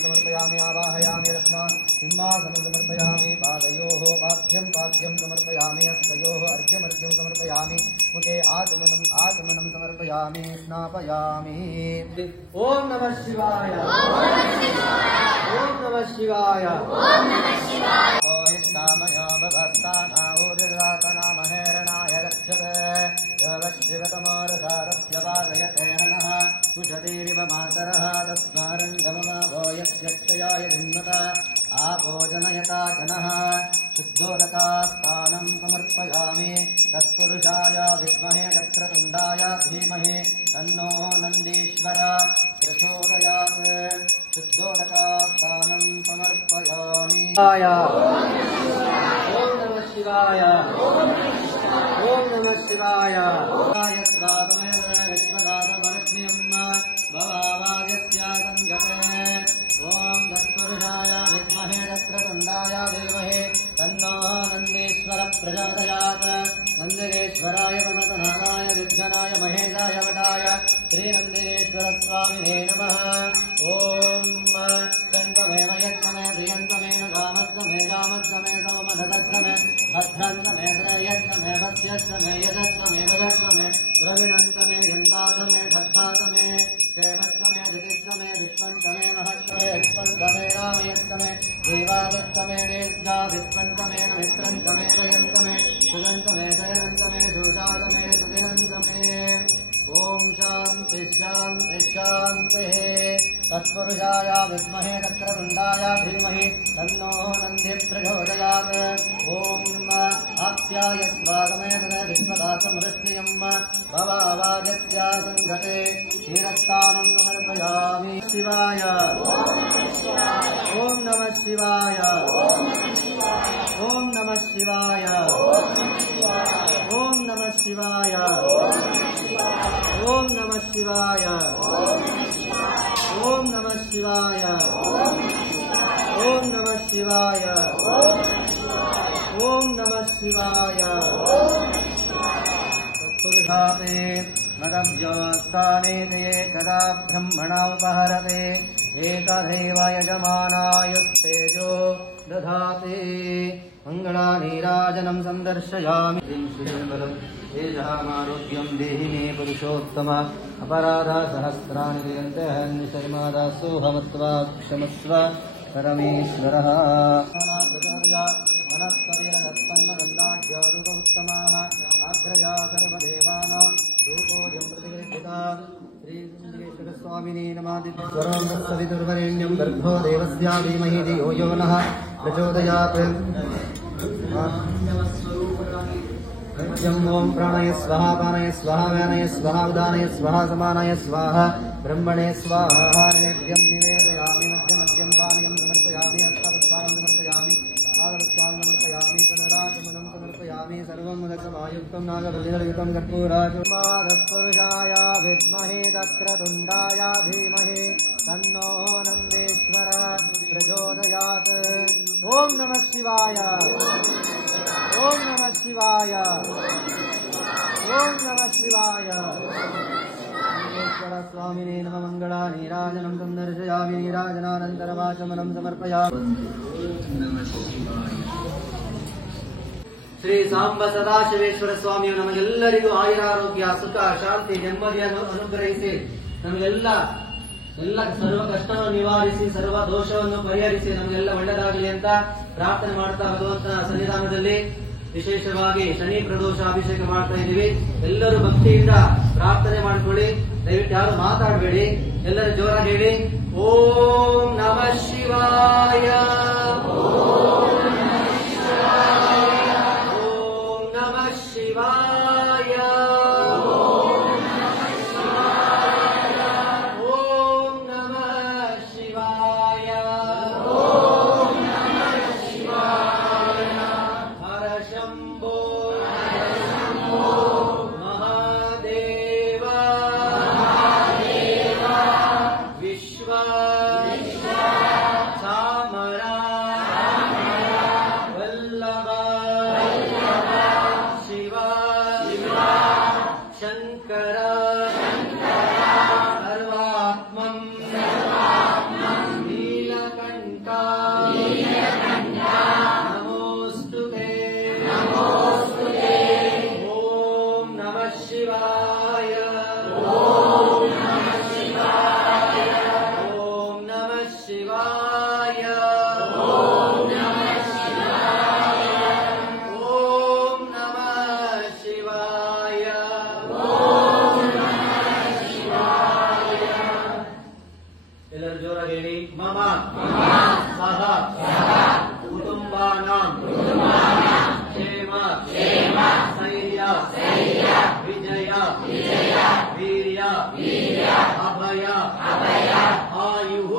समर्पयामि आवाहयामि रत्ना सिंहासनं समर्पयामि पादयोः पाद्यं पाद्यं समर्पयामि हस्तयोः अर्घ्यमर्घ्यं समर्पयामि मुखे आचमनं समर्पयामि स्नापयामि। ओम नमः शिवाय ओम नमः शिवाय कामया भवस्तानाहुर्रातना महेरणाय रक्षते शिवतमोरसारस्य वादयते नः कुशतीरिव मातरः तस्मारङ्गममावो यस्यक्षयाय भिन्नता आपो जनयता जनः शुद्धोदकास्थानं समर्पयामि तत्पुरुषाय विद्महे वक्रतुण्डाय धीमहि तन्नो नन्दीश्वर प्रचोदयात् शुद्धोदकास्थानं समर्पयामि। ओम नमः शिवाय ओम नमः शिवाय ओम तत्पुरुषाय विद्महे वक्रतुण्डाय धीमहि तन्नो नन्दीश्वर प्रचोदयात् नन्दिकेश्वराय प्रमथनाय विघ्नाय महेशाय वटाय श्रीनन्दिकेश्वर स्वामिने नमः। ओम तन्त्वमे मयत्तमे प्रियन्तमे कामत्तमे कामत्तमे सोमधत्तमे भद्रन्तमे त्रयत्तमे भक्ष्यत्तमे यजत्तमे भगत्तमे द्रविणन्तमे यन्तातमे भद्धातमे क्षेमत्तमे दितिस्तमे विश्वन्तमे महत्तमे यक्ष्वन्तमे रामयत्तमे देवादत्तमे दीर्घादित्वन्तमे मित्रन्तमे दयन्तमे सुगन्तमे दयनन्तमे दोषातमे सुदिनन्तमे। ओम शांति शांति शांतिः। तत्पुरुषाय विद्महे वक्रतुण्डाय धीमहि तन्नो नन्दिः प्रचोदयात्। ओम आप्याय स्वागमेन विश्वदासमृष्टियं भवावाजस्य संघटे तीरस्थानं समर्पयामि। शिवाय ओम नमः शिवाय ओम नमः शिवाय ओम नमः शिवाय ओम नमः शिवाय ओम नमः शिवाय ओम नमः शिवाय ओम नमः शिवाय। तत्पुरुषाते मदव्यवस्थाने एकदा ब्रह्मणा उपहरते एकदैव यजमानायुस्तेजो दधाति। मङ्गलानीराजनं संदर्शयामि। तेजःमारोग्यं देहिने पुरुषोत्तम अपराधसहस्राणि क्रियन्ते हन्निशर्मादासोऽहमत्वा क्षमस्व परमेश्वरः। वनस्पतिरदत्पन्नगन्धाढ्यादुपमुत्तमाः आग्रया सर्वदेवानां रूपोऽयं प्रतिगृह्यता। श्रीलिङ्गेश्वरस्वामिने नमादित्वरं तत्सवितुर्वरेण्यं भर्गो देवस्य धीमहि धियो यो नः प्रचोदयात्। ओम प्राणय स्वाहा पानय स्वाहा व्यानय स्वाहा उदानय स्वाहा समानय स्वाहा ब्रह्मणे स्वाहा। नैवेद्यं निवेदयामि मध्यमध्यं पानीयं समर्पयामि हस्तपुष्पाणं समर्पयामि पादपुष्पाणं समर्पयामि पुनराचमनं समर्पयामि सर्वं मुदकमायुक्तं नागबलियुतं कर्पूराशुमादत्पुरुषाय विद्महे वक्रतुण्डाय धीमहि तन्नो नन्दीश्वर प्रचोदयात्। ओम नमः शिवाय ओम नमः शिवाय ओम नमः शिवाय। लिंगेश्वर स्वामिने नमः। मङ्गलानीराजनं संदर्शयामि नीराजनानन्तरमाचमनं समर्पयामि। ಶ್ರೀ ಸಾಂಬ ಸದಾಶಿವೇಶ್ವರ ಸ್ವಾಮಿಯು ನಮಗೆಲ್ಲರಿಗೂ ಆಯುರಾರೋಗ್ಯ ಸುಖ ಶಾಂತಿ ನೆಮ್ಮದಿಯನ್ನು ಅನುಗ್ರಹಿಸಿ ನಮಗೆಲ್ಲ ಸರ್ವ ಕಷ್ಟವನ್ನು ನಿವಾರಿಸಿ ಸರ್ವ ದೋಷವನ್ನು ಪರಿಹರಿಸಿ ನಮಗೆಲ್ಲ ಒಳ್ಳೆದಾಗಲಿ ಅಂತ ಪ್ರಾರ್ಥನೆ ಮಾಡ್ತಾ ಭಗವಂತನ ಸನ್ನಿಧಾನದಲ್ಲಿ ವಿಶೇಷವಾಗಿ ಶನಿ ಪ್ರದೋಷ ಅಭಿಷೇಕ ಮಾಡ್ತಾ ಇದ್ದೀವಿ. ಎಲ್ಲರೂ ಭಕ್ತಿಯಿಂದ ಪ್ರಾರ್ಥನೆ ಮಾಡಿಕೊಳ್ಳಿ. ದಯವಿಟ್ಟು ಯಾರು ಮಾತಾಡಬೇಡಿ, ಎಲ್ಲರೂ ಜೋರಾಗಿ ಹೇಳಿ ಓಂ ನಮಃ ಶಿವಾಯ ಓಂ ನಮಃ ಶಿವಾಯ ಓಂ ನಮಃ ಶಿವಾಯ ಹರ ಶಂಭೋ ಮಹಾದೇವ ವಿಶ್ವ ಶಿವಾಯ. ಓಂ ನಮಃ ಶಿವಾಯ. ಓಂ ನಮಃ ಶಿವಾಯ. ಓಂ ನಮಃ ಶಿವಾಯ. ಎಲ್ಲರೂ ಜೋರಾಗಿ ಹೇಳಿ. ಮಮ ಮಮ ಸಹ ಸಹ ಕುಟುಂಬಾನಾಂ ಕ್ಷೇಮ ಕ್ಷೇಮ ಸ್ಥೈರ್ಯ ಸ್ಥೈರ್ಯ ವಿಜಯ ವಿಜಯ ವೀರ್ಯ ವೀರ್ಯ ಅಭಯ ಅಭಯ ಆಯುಃ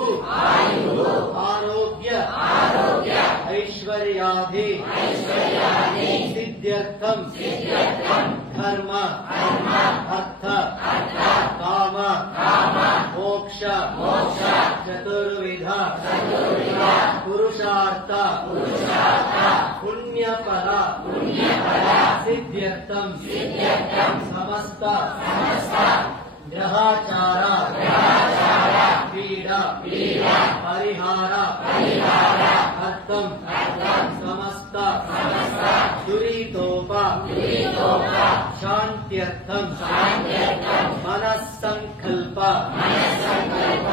ಆಯುಃ ಆರೋಗ್ಯ ಆರೋಗ್ಯ ಐಶ್ವರ್ಯಾಧಿ ಐಶ್ವರ್ಯಾದಿ ಸಿದ್ಧ್ಯರ್ಥಂ ಸಿದ್ಧ್ಯರ್ಥಂ ಧರ್ಮ ಧರ್ಮ ಅರ್ಥ ಅರ್ಥ ಕಾಮ ಕಾಮ ಮೋಕ್ಷ ಮೋಕ್ಷ ಚತುರ್ವಿಧ ಚತುರ್ವಿಧ ಪುರುಷಾರ್ಥ ಪುರುಷಾರ್ಥ ಪುಣ್ಯಫಲ ಪುಣ್ಯಫಲ ಸಿದ್ಧ್ಯರ್ಥಂ ಸಿದ್ಧ್ಯರ್ಥಂ ಸಮಸ್ತ ಸಮಸ್ತ ಗ್ರಹಾಚಾರ ಗ್ರಹಾಚಾರ ಪೀಡಾ ಪೀಡಾ ಪರಿಹಾರ ಪರಿಹಾರ ಅರ್ಥಂ ಅರ್ಥಂ ಸಮಸ್ತ ಸಮಸ್ತ ದುರಿತೋಪ ದುರಿತೋಪ ಶಾಂತ್ಯರ್ಥಂ ಶಾಂತ್ಯರ್ಥಂ ಮನಸ್ಸಂಕಲ್ಪ ಮನಸ್ಸಂಕಲ್ಪ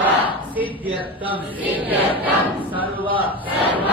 ಸಿದ್ಧ್ಯರ್ಥಂ ಸಿದ್ಧ್ಯರ್ಥಂ ಸರ್ವ ಸರ್ವ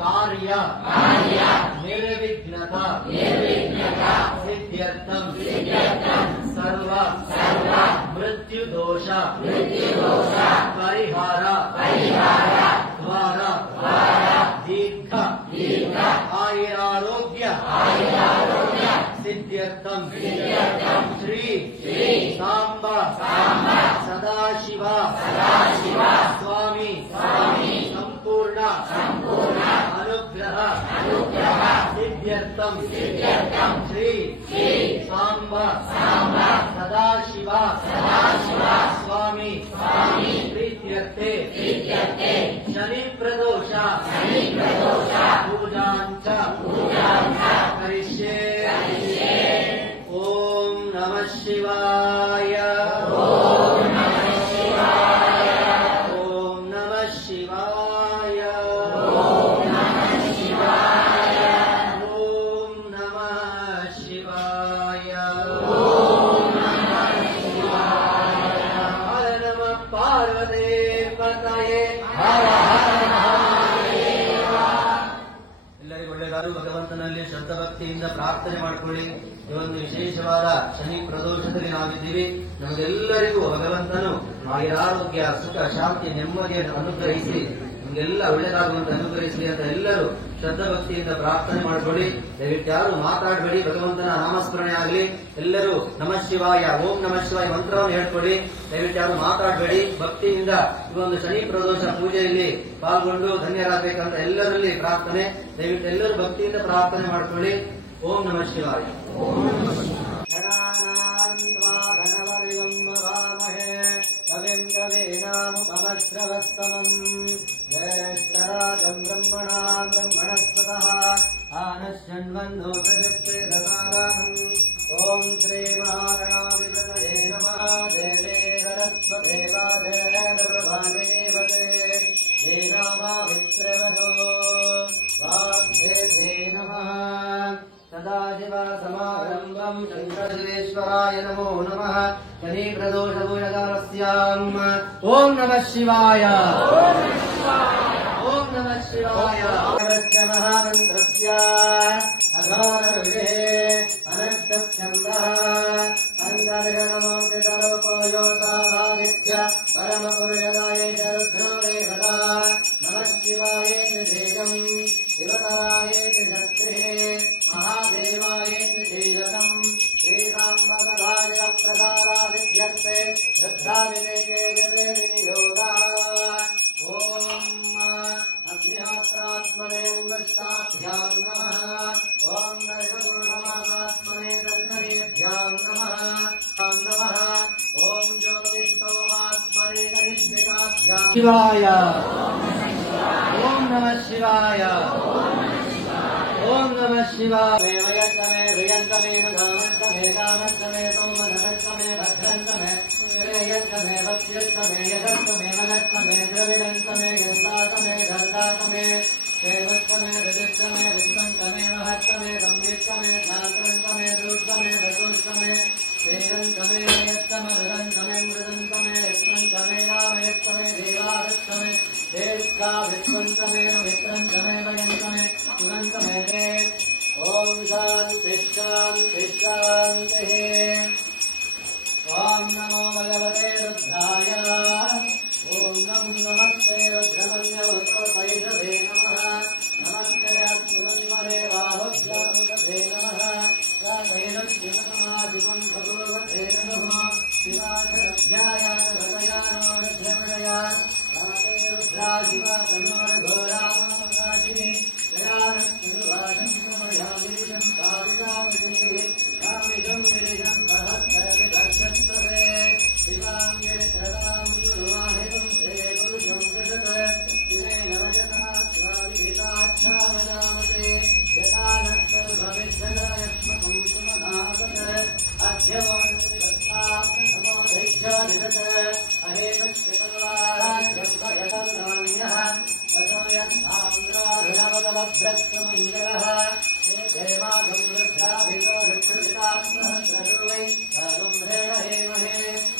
ಕಾರ್ಯ ಕಾರ್ಯ ನಿರ್ವಿಘ್ನತ ನಿರ್ವಿಘ್ನತ ಸಿದ್ಧ್ಯರ್ಥಂ ಸಿದ್ಧ್ಯರ್ಥಂ ಸರ್ವ ಸರ್ವ ಮೃತ್ಯುದೋಷ ಮೃತ್ಯುದೋಷ ಪರಿಹಾರ ಪರಿಹಾರ ದ್ವಾರ ದ್ವಾರ ದೀರ್ಘ ದೀರ್ಘ ಆಯುರಾರೋಗ್ಯ ಆಯುರಾರೋಗ್ಯ ಸಿದ್ಧ್ಯರ್ಥಂ ಸಿದ್ಧ್ಯರ್ಥಂ ಶ್ರೀ ಶ್ರೀ ಸಾಂಬ ಸಾಂಬ ಸದಾಶಿವ ಸದಾಶಿವ ಸ್ವಾಮಿ ಸ್ವಾಮಿ ಸಂಪೂರ್ಣ ಸಂಪೂರ್ಣ ಅನುಗ್ರಹ ಅನುಗ್ರಹ ಸಿದ್ಧ್ಯರ್ಥಂ ಸಿದ್ಧ್ಯರ್ಥಂ ಶ್ರೀ ಶ್ರೀ ಸಾಂಬ ಸಾಂಬ ಸದಾಶಿವ ಸದಾಶಿವ ಸ್ವಾಮಿ ಸ್ವಾಮಿ ಪ್ರೀತ್ಯರ್ಥೆ ಪ್ರೀತ್ಯರ್ಥೆ ಶನಿ ಪ್ರದೋಷ ಶನಿ ಪ್ರದೋಷ ಪೂಜಾಂಚ ಪೂಜಾಂಚ ಕರಿಷ್ಯೆ ಕರಿಷ್ಯೆ. ಓಂ ನಮಃ ಶಿವಾಯ. ಓಂ ನಮಃ ಶಿವಾಯ. ಓಂ ನಮಃ ಶಿವಾಯ. ಓಂ ನಮಃ ಶಿವಾಯ. ಓಂ ನಮಃ ಶಿವಾಯ. ಓಂ ನಮಃ ಶಿವಾಯ. ಹರ ನಮಃ ಪಾರ್ವತೇ ಪತಯೇ. ಹರ ಹರ ಮಹಾದೇವ. ಎಲ್ಲರಿಗೂ ಒಳ್ಳೆಯದಾರು. ಭಗವಂತನಲ್ಲಿ ಶ್ರದ್ಧಾಭಕ್ತಿಯಿಂದ ಪ್ರಾರ್ಥನೆ ಮಾಡಿಕೊಳ್ಳಿ. ಈ ಒಂದು ವಿಶೇಷವಾದ ಶನಿ ಪ್ರದೋಷದಲ್ಲಿ ನಾವಿದ್ದೀವಿ. ನಮಗೆಲ್ಲರಿಗೂ ಭಗವಂತನು ಆಯುರಾರೋಗ್ಯ ಸುಖ ಶಾಂತಿ ನೆಮ್ಮದಿಯನ್ನು ಅನುಗ್ರಹಿಸಿ ನಿಮಗೆಲ್ಲ ಒಳ್ಳೆಯದಾಗುವಂತೆ ಅನುಗ್ರಹಿಸಲಿ ಅಂತ ಎಲ್ಲರೂ ಶ್ರದ್ಧಾಭಕ್ತಿಯಿಂದ ಪ್ರಾರ್ಥನೆ ಮಾಡಿಕೊಳ್ಳಿ. ದಯವಿಟ್ಟು ಯಾರು ಮಾತಾಡಬೇಡಿ. ಭಗವಂತನ ನಾಮಸ್ಮರಣೆ ಆಗಲಿ. ಎಲ್ಲರೂ ನಮಃ ಶಿವಾಯ ಓಂ ನಮಃ ಶಿವಾಯ ಮಂತ್ರವನ್ನು ಹೇಳ್ಕೊಳ್ಳಿ. ದಯವಿಟ್ಟು ಯಾರು ಮಾತಾಡಬೇಡಿ. ಭಕ್ತಿಯಿಂದ ಈ ಒಂದು ಶನಿ ಪ್ರದೋಷ ಪೂಜೆಯಲ್ಲಿ ಪಾಲ್ಗೊಂಡು ಧನ್ಯರಾಗಬೇಕಂತ ಎಲ್ಲರಲ್ಲಿ ಪ್ರಾರ್ಥನೆ. ದಯವಿಟ್ಟು ಎಲ್ಲರೂ ಭಕ್ತಿಯಿಂದ ಪ್ರಾರ್ಥನೆ ಮಾಡಿಕೊಳ್ಳಿ. ಓಂ ನಮಃ ಶಿವಾಯ. ಗಣಾನಾನ್ವಾ ಗಣಪತಿಂ ವವಾಮಹೇ ಕವಿಂ ಕವೀನಾಮುಪಮಶ್ರವಸ್ತಮಂ ಜ್ಯೇಷ್ಠರಾಜಂ ಬ್ರಹ್ಮಣಾಂ ಬ್ರಹ್ಮಣಸ್ಪತಃ ಆನಶ್ಯನ್ವನ್ನೋತಜಸ್ತೆ ದತಾರಾಧಂ. ಓಂ ಶ್ರೀ ಮಹಾಗಣಾಧಿಪತಯೇ ನಮಃ. ದೇವೇ ಸರಸ್ವತೇ ವಾಗೇಂದ್ರಪ್ರಭಾದೇವತೆ ಶ್ರೀರಾಮಾವಿತ್ರವಧೋ ವಾಗ್ದೇವೇ ನಮಃ. ಸದಾಶಿವಸಮಾರಂಭಂ ಶಂಕರದೇಶ್ವರಾಯ ನಮೋ ನಮಃ. ಶನಿ ಪ್ರದೋಷ ಪೂಜಕಾಲಸ್ಯಾಂ ಓಂ ನಮಃ ಶಿವಾಯ. ಓಂ ನಮಃ ಶಿವಾಯ. ಮಹಾಮಂತ್ರಸ್ಯ ಅಘೋರವಿಷೇ ಅನಷ್ಟಛಂದಃ ಸಂಕರ್ಷಣಮೋಚಿತಲೋಕೋಯೋಸಾವಾದಿತ್ಯ ಪರಮಪುರುಷದಾಯ ಚ ರುದ್ರೋ ದೇವತಾ. ನಮಃ ಶಿವಾಯೇತಿ ಧೇಯಂ ಶಿವತಾಯೇತಿ ಶಕ್ತಿಃ ಮಹಾದೇವಾಯೇತಿ ಶ್ರೀರಥಂ. ಶ್ರೀರಾಂಬದಾಯ ಪ್ರಸಾದಾದಿತ್ಯರ್ಥೆ ಶ್ರದ್ಧಾವಿವೇಕೆ ಜಪೇ ವಿನಿಯೋಗಃ. ಓಂ ಅಗ್ನಿಹೋತ್ರಾತ್ಮನೇ ಉಪಸ್ಥಾಭ್ಯಾಂ ನಮಃ. ಓಂ ದಶಪೂರ್ಣಮಾಸಾತ್ಮನೇ ದರ್ಶನೇಭ್ಯಾಂ ನಮಃ. ನಮಃ. ಓಂ ಜ್ಯೋತಿಸ್ತೋಮಾತ್ಮನೇ ಕನಿಷ್ಠಿಕಾಭ್ಯಾಂ ಶಿವಾಯ. ಓಂ ನಮಃ ಶಿವಾಯ. ಓಂ ನಮಃ ಶಿವಾಯ. ವಯಂತಮೇ ಪ್ರಿಯಂತಮೇ ಧಾಮಂತಮೇ ಕಾಮಂತಮೇ ಸೋಮನಮಂತಮೇ ಭದ್ರಂತಮೇ ಶ್ರೇಯಂತಮೇ ಭಕ್ಷ್ಯಂತಮೇ ಯದಂತಮೇ ಮಲತ್ತಮೇ ದ್ರವಿಡಂತಮೇ ಯಂತಾತಮೇ ಧರ್ತಾತಮೇ ಸೇವಂತಮೇ ರಜತ್ತಮೇ ವಿಶ್ವಂತಮೇ ಮಹತ್ತಮೇ ಸಂವಿತ್ತಮೇ ಧಾತಂತಮೇ ದುರ್ಗಮೇ ಭಗುಂತಮೇ ಶ್ರೀರಂತಮೇ ಯತ್ತಮ ಹೃದಂತಮೇ ಮೃದಂತಮೇ ಯತ್ವಂತಮೇ ರಾಮಯತ್ತಮೇ ದೇವಾದತ್ತಮೇ विष्का विष्वन्तमेव विक्रन्तमेव यन्तमे सुगन्तमेवे ॐ शान्तिः शान्तिः शान्तिः ॐ नमो भगवते रुद्राय ॐ नमस्ते रुद्रमन्यवैषवे नमः नमस्ते अच्युतन्महे बाहुभ्यामुखे नमः राधेन श्रीमतमादिवं भगवते नमः शिवाशरभ्याय हृदयानोरुद्रमणया राधे रुद्रा शिवा तनोर्घोरामकाशिनी दयानक्षुवाशंसमयामिषं कारिकामृतिः कामिषं गिरिजं सहस्रविदर्शस्तवे शिवाङ्गिरित्रतां गुरुवाहितं ते गुरुशं जगत् शिवे नवजताच्छाविहिताच्छावदामते यथा नक्तर्भविद्धलयक्ष्मकं सुमनागत अध्यवन्सत्ताप्रथमोदैश्यादिदत् अहेतक्षतवाराज्यं भयतनान्यः ततो यत्ताम्राभिनवतलभ्यस्तमङ्गलः देवागं वृद्धाभितो ऋक्षुजितात्महस्रदुर्वै सागुम्भ्रेण हेमहे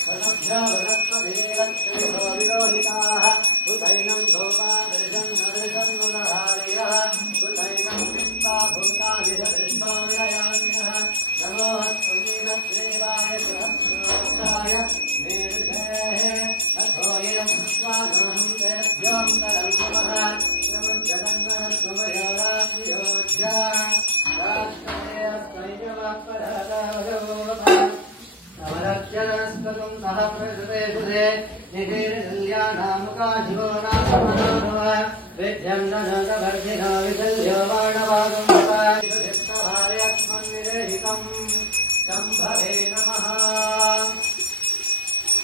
तदभ्यावदत्तधीरक्षेभो विरोहिताः उतैनं धोपादर्शन्नदर्शन्नुदहार्यः उतैनं कृत्वा भूतादिधदृष्टाविनयामिनः नमो हस्तमीरत्रेवाय सहस्राय मेरुधेः अथोऽयं स्वागमहं तेभ्योऽन्तरं नमः प्रमुञ्चतन्नः त्वमयोराज्ञयोज्या अमरक्षरस्पदं सह प्रसृते सुधे निधिर्ल्यानामुकाशिवो नामनोभव विद्यन्दनदवर्धिनो विशल्यो बाणवागुम्भवायक्ष्मन्निरेहितं शम्भवे नमः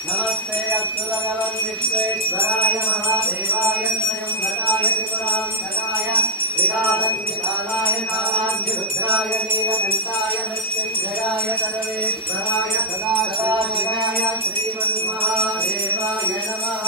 नमस्ते अस्तु भगवन् विश्वेश्वराय महादेवाय त्रयम्बकाय त्रिपुरान्तकाय त्रिकालग्निकालाय कालाग्निरुद्राय नीलकण्ठाय मृत्युञ्जयाय सर्वेश्वराय सदाशिवाय श्रीमन्महादेवाय नमः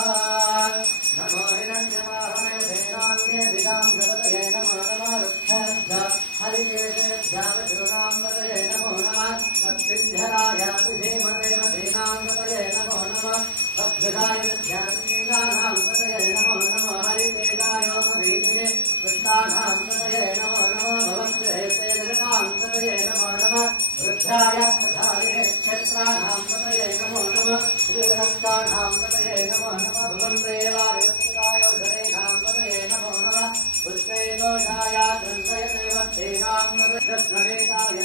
नमो हिरण्यवाहने देवाङ्गे विदां जगतये नमो नमः रुक्षभ्य हरिकेशेभ्यामशूनाम्बतये नमो नमः तत्विन्ध्यराय तुधीमदेव दीनाङ्गतये नमो नमः भद्रदाय विद्याङ्गानाम्बतये नमो नमः हरितेजायोपवीतिने कृष्णानाम्बतये नमो नमः भवत्रेते जगताम्बतये नमो नमः वृद्धाय प्रधाये क्षेत्राणाम्बतये नमो नमः श्रीरक्तानाम्बतये नमो नमः भवन्देवायुक्तायोधरेणाम्बतये नमो नमः पुष्पैदोषाय ग्रन्थयतेवत्तेनाम्बतये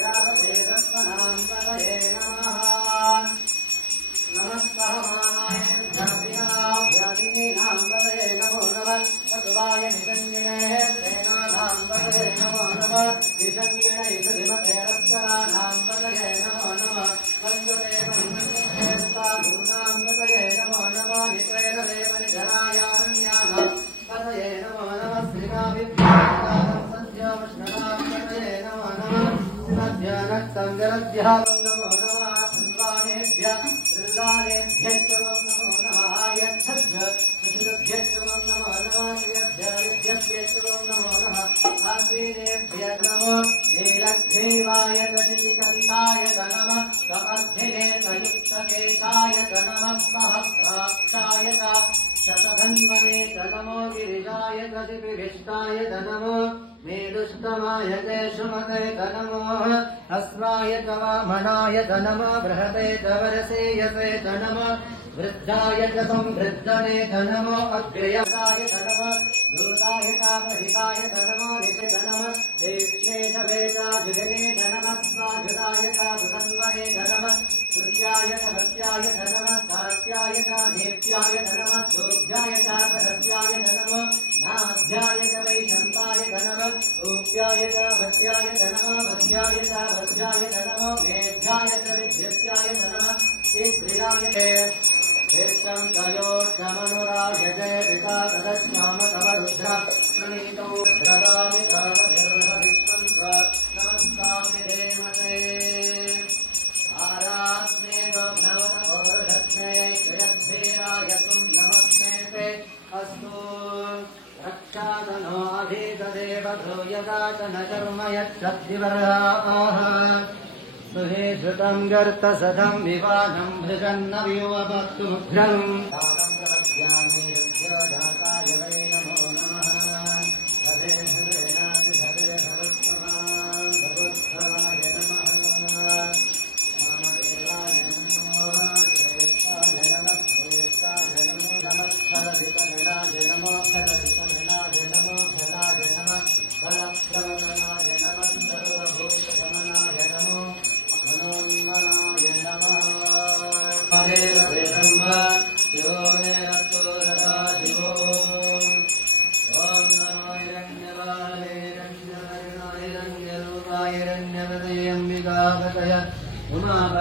रामदेवत्मनाम्बतये नमः नमस्कहमानाय व्याधिनाम्बतये नमो नमः तत्वाय निसंगिणे सेनानाम्बतये नमो नमः निसंगिणे सुधिमते रत्तरानाम्बतये नमो नमः वन्ददेवन्देवता गुरुनाम्बतये नमो नमः नित्रेणदेव निधरायारण्यानाम्बतये नमो नमः श्रीराविद्यानां सत्यावष्णनाम्बतये नमो नमः श्रीमध्यानक्तं जलद्भ्यां नमो नमः सन्वानेभ्यः ृल्लालेभ्यश्च नमो नमः यच्छद्भ्य सुषुभ्यश्च नमो नमः श्रियभ्यश्च नमो नमः आसीनेभ्यः नमो नीलग्रीवाय गजनिकन्दाय नमः कपर्धिने संयुक्तकेशाय नमः सहस्राक्षाय शतधन्वने नमो गिरिजाय गजविभिष्टाय नमो मेदुष्टमाय केशुमते नमो अस्माय च वामनाय नमो बृहते च वरसेयसे नमो वृद्धाय च संवृद्धने नमो अग्र्ययाय नमः दूताय तापहिताय नमो निषे नमः दीक्षेशवेदाजुगने नमः स्वाजुदाय साधुसन्वने नमः कृत्याय च भक्त्याय नमः सात्याय च नेत्याय नमः सोभ्याय च सरस्याय नमः नाभ्याय च वैशन्ताय नमः ऊप्याय च भक्त्याय नमः भक्त्याय च भक्त्याय नमः मेघ्याय च विभ्यस्याय नमः शीघ्रियाय एकं दयोक्षमनुराजय पिता तदश्याम तव रुद्र प्रणीतौ ददामि तवभिर्हविष्वन्त नमस्तामि देवते आरात्मे गोभ्नवतपौरुषत्मे श्रयद्धीराय तुं नमस्ते अस्तु रक्षातनो अधीतदेव भ्रूयदा च न कर्म यच्छद्दिवर्हाः सुहे श्रुतं गर्तसदं विवानं भृजन्न व्योमभक्तुमुग्रम् जातं प्रपद्यामि हृद्यो जाताय वै नमो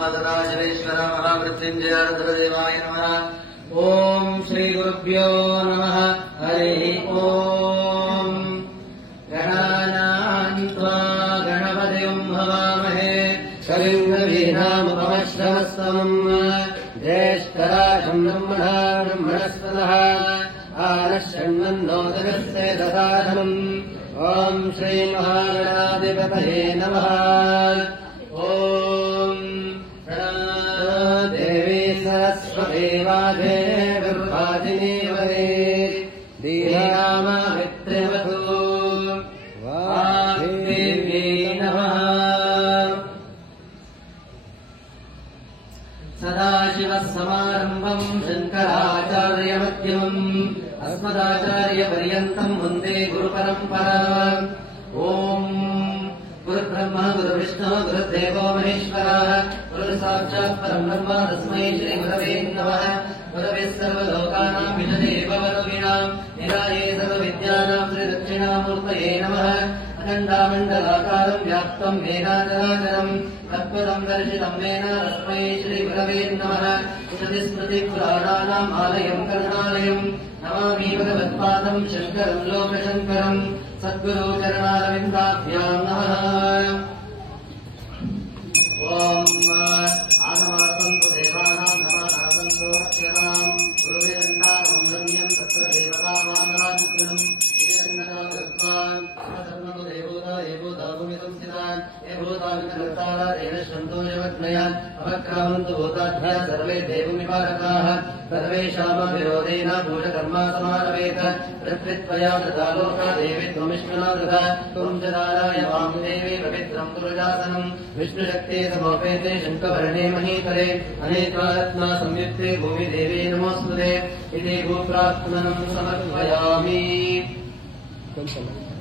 सदाशिवेश्वर महामृत्युञ्जय रुद्रदेवाय नमः। ओम श्री गुरुभ्यो नमः। हरिः ओम। गणानां त्वा गणपतिं हवामहे कविं कवीनामुपमश्रवस्तमम् ज्येष्ठराजं ब्रह्मणस्पतः आनश्शृण्वन्नोदकस्य ददाधनम्। ओम श्री महागणाधिपतये नमः। ओम देवी सरस्वती वाजे विभाजिनी वरे दीनामावित्र्यवतु वाग्देव्यै नमः। सदाशिवसमारम्भम् शङ्कराचार्यमध्यमम् अस्मदाचार्यपर्यन्तम् वन्दे गुरुपरम्पराम्। ओम गुरुब्रह्मा गुरुविष्णु गुरुदेवो महेश्वरः गुरुसाक्षात् परं ब्रह्म तस्मै श्री गुरवे नमः। गुरवे सर्वलोकानां विषये भवरोगिणां निराये सर्वविद्यानां श्रीदक्षिणामूर्तये नमः। अखण्डामण्डलाकारं व्याप्तं येन चराचरं तत्पदं दर्शितं येन तस्मै श्रीगुरवे नमः। श्रुतिस्मृतिपुराणानाम् आलयं करुणालयं नमामि भगवत्पादं शङ्करं लोकशङ्करं सद्गुरुचरणारविन्दाभ्यां नमः। ओम आगमासन्तु देवानां नमासन्तु अक्षरां गुरुवेदन्तारं रम्यं तत्र देवतामानवानुग्रहम् श्रीरङ्गनाथत्वान् सर्वतो देवता भूमितं स्थितान् ये भूताविकर्तारा तेन सन्तोषवग्नयान् अपक्रामन्तु भूताभ्यः सर्वे देवमिपारकाः सर्वेषामविरोधेन भूषकर्मा समारवेत पृथ्वीत्वया दता लोका देवी त्वमिष्णुना दता त्वं च नाराय वां देवी पवित्रं तुलजासनं विष्णुशक्ते समोपेते शङ्खवर्णे महीतले अनेकारत्ना संयुक्ते भूमिदेवी नमोऽस्तुते इति भूप्रार्थनं समर्पयामि।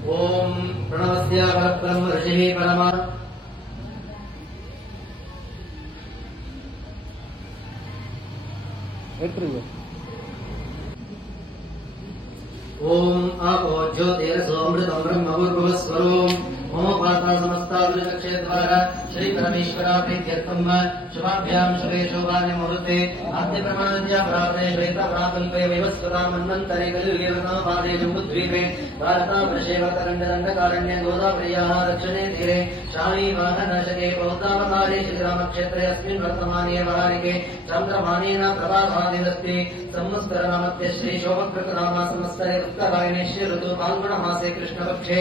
ओम प्रणवस्य परब्रह्म ऋषिः परमा ओम आपो ज्योतिरसोमृतं ब्रह्मभूर्भुवस्वरूम् ममोपाता समस्तावृतक्षेद्वारा श्री परमेश्वरा प्रीत्यर्थं शुभाभ्यां शुभे शोभाने मुहूर्ते आद्य प्रमाणज्ञा प्राप्ते श्वेतप्राकल्पे वैवस्वता मन्वन्तरे कलियुगे जम्बुद्वीपे भारतावृषेवतरण्डदण्डकारण्ये गोदावर्याः दक्षिणे तीरे शालीवाहनशके बौद्धावतारे श्रीरामक्षेत्रे अस्मिन् वर्तमाने व्यवहारिके चन्द्रमानेन प्रभाभादिदस्ति संवत्सरनामत्य श्रीशोभकृतनामा संवत्सरे उत्तरायणे ऋतु फाल्गुणमासे कृष्णपक्षे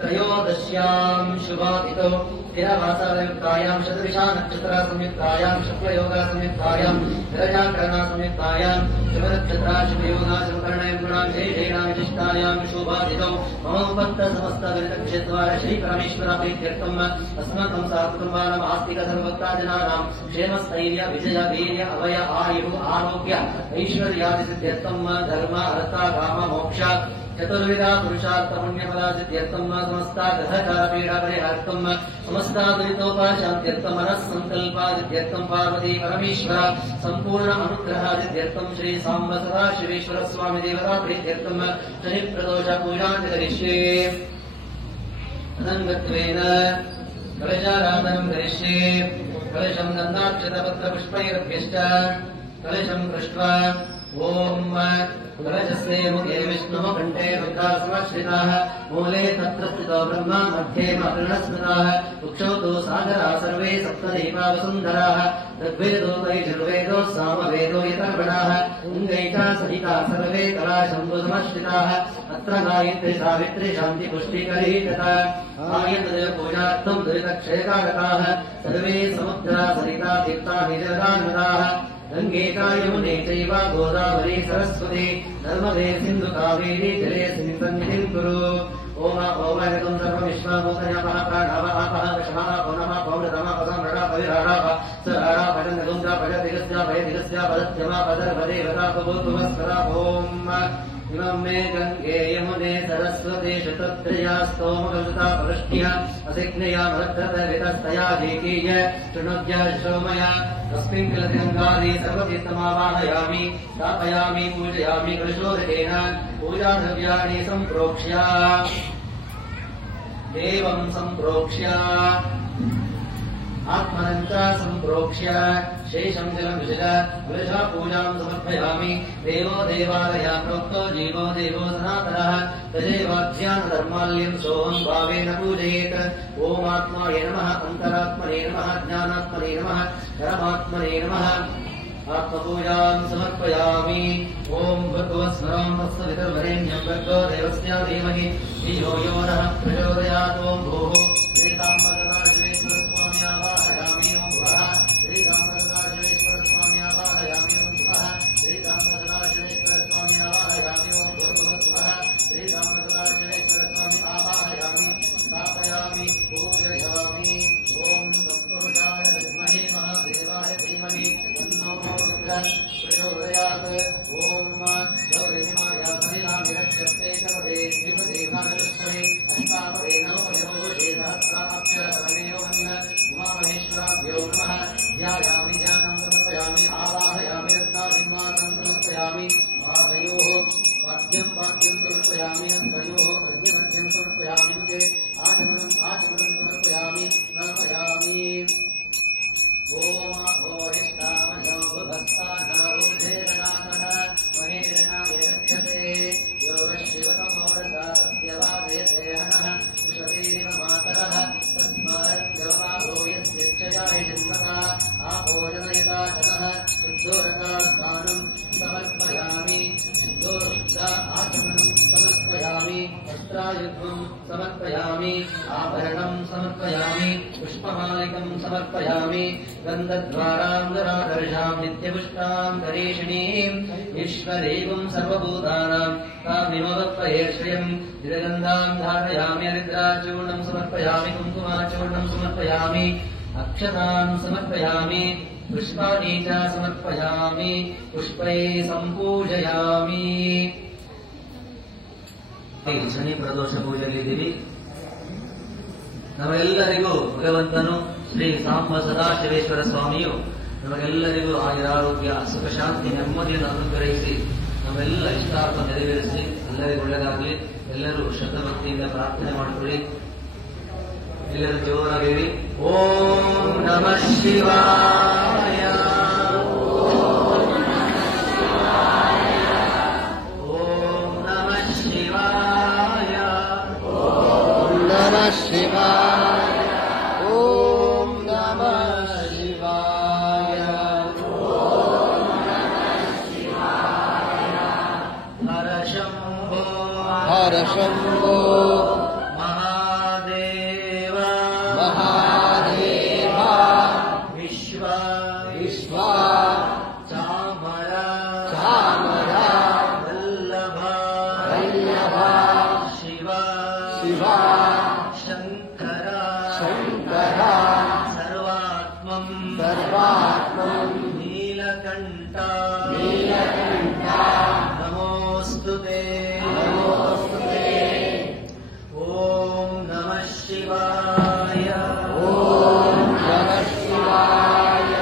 त्रयोदश्यां शुभातिथौ स्थिरवासायुक्तायां शतविशा नक्षत्रा संयुक्तायां शुक्लयोगा संयुक्तायां विरजाकरणा संयुक्तायां शुभनक्षत्रा शुभयोगा शुभकर्णयुक्तां विशेषेण विशिष्टायां शुभातिथौ मम उपत्तसमस्तविरक्षेद्वारा श्रीपरमेश्वरा प्रीत्यर्थम् अस्माकं सहकुटुम्बानाम् आस्तिक सर्वभक्ताजनानां क्षेमस्थैर्य विजय वीर्य अभय आयुः आरोग्य ऐश्वर्यादिसिद्ध्यर्थं धर्म अर्थ काम मोक्ष चतुर्विधा पुरुषार्थ पुण्यफला सिद्ध्यर्थं समस्ता ग्रहचारपीडा परिहार्थं समस्ता दुरितोपाशान्त्यर्थं मनस्सङ्कल्पादित्यर्थं पार्वती परमेश्वर सम्पूर्ण अनुग्रहादित्यर्थं श्री सांब सदा शिवेश्वर स्वामी देवता प्रीत्यर्थं शनिप्रदोष पूजां करिष्ये। अनङ्गत्वेन कलशाराधनं करिष्ये। कलशं गन्धाक्षतपत्रपुष्पैरभ्यश्च कलशं पृष्ट्वा ओम कलशस्य मुखे विष्णुः कण्ठे रुद्रासमश्रिताः मूले तत्र स्थितो ब्रह्मा मध्ये मातृणस्मृताः वृक्षौ तु सागराः सर्वे सप्तदीपा वसुन्धराः ऋग्वेदो यजुर्वेदो सामवेदो यतर्वणाः अङ्गैका सहिता सर्वे कलाशम्भुसमश्रिताः अत्र गायत्री सावित्री शान्ति पुष्टिकरी तथा गायत्री पूजार्थं दुरितक्षयकारकाः सर्वे समुद्रा सरिता तीर्था निजलान्विताः गङ्गेका यमुने चैव गोदावरी सरस्वती नर्मदे सिन्धु कावेरी जले सन्निधिं कुरु। ओम ओमगतं सर्वविश्वभूतयपः प्राणवः आपः विषमः पुनः पौर्णतमः पदमृडा परिराडाः सराडा पदनगुन्द्रा पददिगस्य भयदिगस्य पदत्यमा पदर्भदेवता भूतुमस्करा ओम इमं मे गङ्गे यमुने सरस्वती शतत्रया स्तोमकलुता पृष्ठ्या असिग्नया भद्रतवितस्तया धीकीय शृणुद्य शोमया तस्मिन् किल गङ्गादि सर्वतीर्थमावाहयामि स्थापयामि पूजयामि कलशोदकेन पूजाद्रव्याणि सम्प्रोक्ष्य देवं सम्प्रोक्ष्य आत्मनञ्च सम्प्रोक्ष्य शेषं जलं विशज विलजा पूजां समर्पयामि देवो देवालया प्रोक्तो जीवो देवो सनातनः तदेवाध्यानधर्माल्यं सोऽहं भावेन पूजयेत् ॐ आत्माय नमः अन्तरात्मने नमः ज्ञानात्मने नमः परमात्मने नमः आत्मपूजां समर्पयामि ॐ भगवत्स्मरां तत्सवितुर्वरेण्यं भर्गो देवस्य धीमहि धियो यो नः प्रचोदयात् ॐ भूः श्रीरामचन्द्राश्वेश्वरस्वामी आवाहयामि ॐ भुवः श्रीरामचन्द्राश्वेश्वरस्वामी आवाहयामि ॐ भुवः श्रीरामचन्द्राश्वेश्वरस्वामी आवाहयामि ॐ भूर्भुवस्सुवः श्रीरामचन्द्राश्वेश्वरस्वामी आवाहयामि स्थापयामि पूजयामि ॐ तत्पुरुषाय विद्महे महादेवाय धीमहि तन्नो प्रचोदयात् ॐ गौरीमाया परिणामिरक्षते कवदे द्विपदे भागदुष्टमे अष्टापदे नवपदे बहुशे सहस्राक्षरपरमेयोऽन्न उमामहेश्वराभ्यो नमः ध्यायामि ध्यानं समर्पयामि आवाहयामि रत्नादिन्मानं समर्पयामि पादयोः वाद्यं समर्पयामि हस्तयोः अर्घ्यमर्घ्यं समर्पयामि मुखे आचमनं समर्पयामि नमयामि ॐ अघोरिष्ठामयो भुभस्तानारुधेरनाथः महेरणाय रक्षते योगशिवतमोरसातस्य वागयते हनः कुशतेरिव मातरः तस्माद्गवाहो यस्यक्षयाय जन्मता आभोजनयता जनः शुद्धोरकास्थानं समर्पयामि शुद्धोरुद्ध आचमनं समर्पयामि वस्त्रायुग्मं समर्पयामि आभरणं समर्पयामि पुष्पमालिकं समर्पयामि गन्धद्वारान्दरादर्शां नित्यपुष्टां करीषिणीं ईश्वरीं सर्वभूतानां तामिमवत्पयेश्वयं निरगन्धां धारयामि हरिद्राचूर्णं समर्पयामि कुङ्कुमाचूर्णं समर्पयामि अक्षतां समर्पयामि पुष्पाणि च समर्पयामि पुष्पैः सम्पूजयामि ಶನಿ ಪ್ರದೋಷ ಪೂಜೆಯಲ್ಲಿದ್ದೀವಿ. ನಮ್ಮೆಲ್ಲರಿಗೂ ಭಗವಂತನು ಶ್ರೀ ಸಾಂಬ ಸದಾಶಿವೇಶ್ವರ ಸ್ವಾಮಿಯು ನಮಗೆಲ್ಲರಿಗೂ ಆಯುರಾರೋಗ್ಯ ಸುಖ ಶಾಂತಿ ನೆಮ್ಮದಿಯನ್ನು ಅನುಗ್ರಹಿಸಿ ನಮ್ಮೆಲ್ಲ ಇಷ್ಟಾರ್ಥ ನೆರವೇರಿಸಿ ಎಲ್ಲರಿಗೂ ಒಳ್ಳೆಯದಾಗಲಿ. ಎಲ್ಲರೂ ಶ್ರದ್ಧಾಭಕ್ತಿಯಿಂದ ಪ್ರಾರ್ಥನೆ ಮಾಡಿಕೊಳ್ಳಿ. ಎಲ್ಲರೂ ಜೋರಾಗಿರಿ. ಓಂ ನಮಃ ಶಿವಾಯ. शिवाय ॐ नमः शिवाय हर शम्भो हर शम्भो महादेव महादेव विश्वा चामर वल्लभ शिवा शङ्कर सर्वात्मं नीलकण्ठ नमोऽस्तु ते. ॐ नमः शिवाय. ॐ नमः शिवाय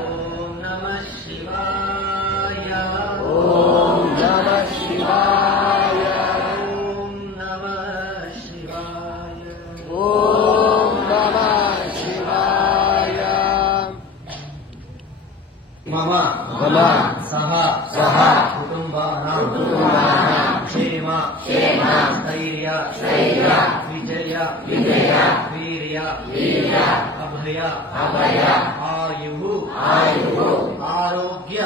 ॐ नमः शिवाय. ॐ नमः शिवाय ॐ नमः शिवाय. ॐ नमः शिवाय मम सह कुटुम्बानां क्षेम स्थैर्य विजय वीर्य अभय आयुः आरोग्य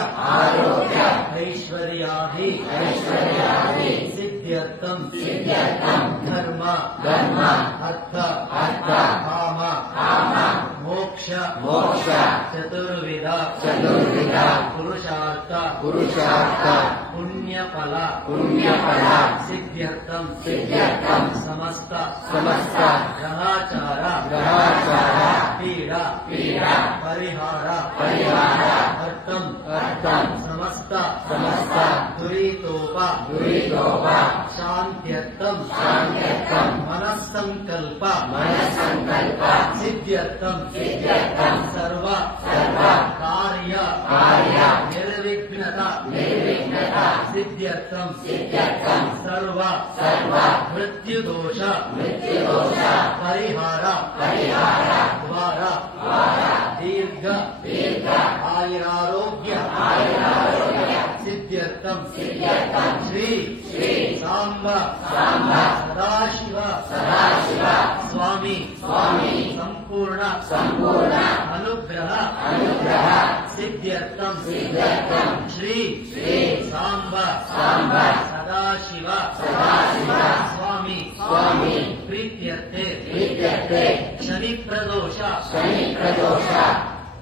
ऐश्वर्यादि सिद्ध्यर्थं धर्म अर्थ काम मोक्ष चतुर्विध पुरुषार्थ पुण्यफल सिद्ध्यर्थं समस्त ग्रहाचार पीड़ा परिहार अर्थं समस्त दुरीतोप शान्त्यर्थं मनस्संकल्प सिद्ध्यर्थं सर्व कार्य निर्विघ्नता सिद्ध्यर्थम सर्व मृत्युदोष परिहार द्वारा दीर्घ आयुरारोग्य सिद्ध्यर्थम श्री सांब सदाशिव स्वामी संपूर्ण अनुग्रह सिद्ध्यर्थम श्री सांब सदाशिव स्वामी प्रीत्यर्थे शनि प्रदोष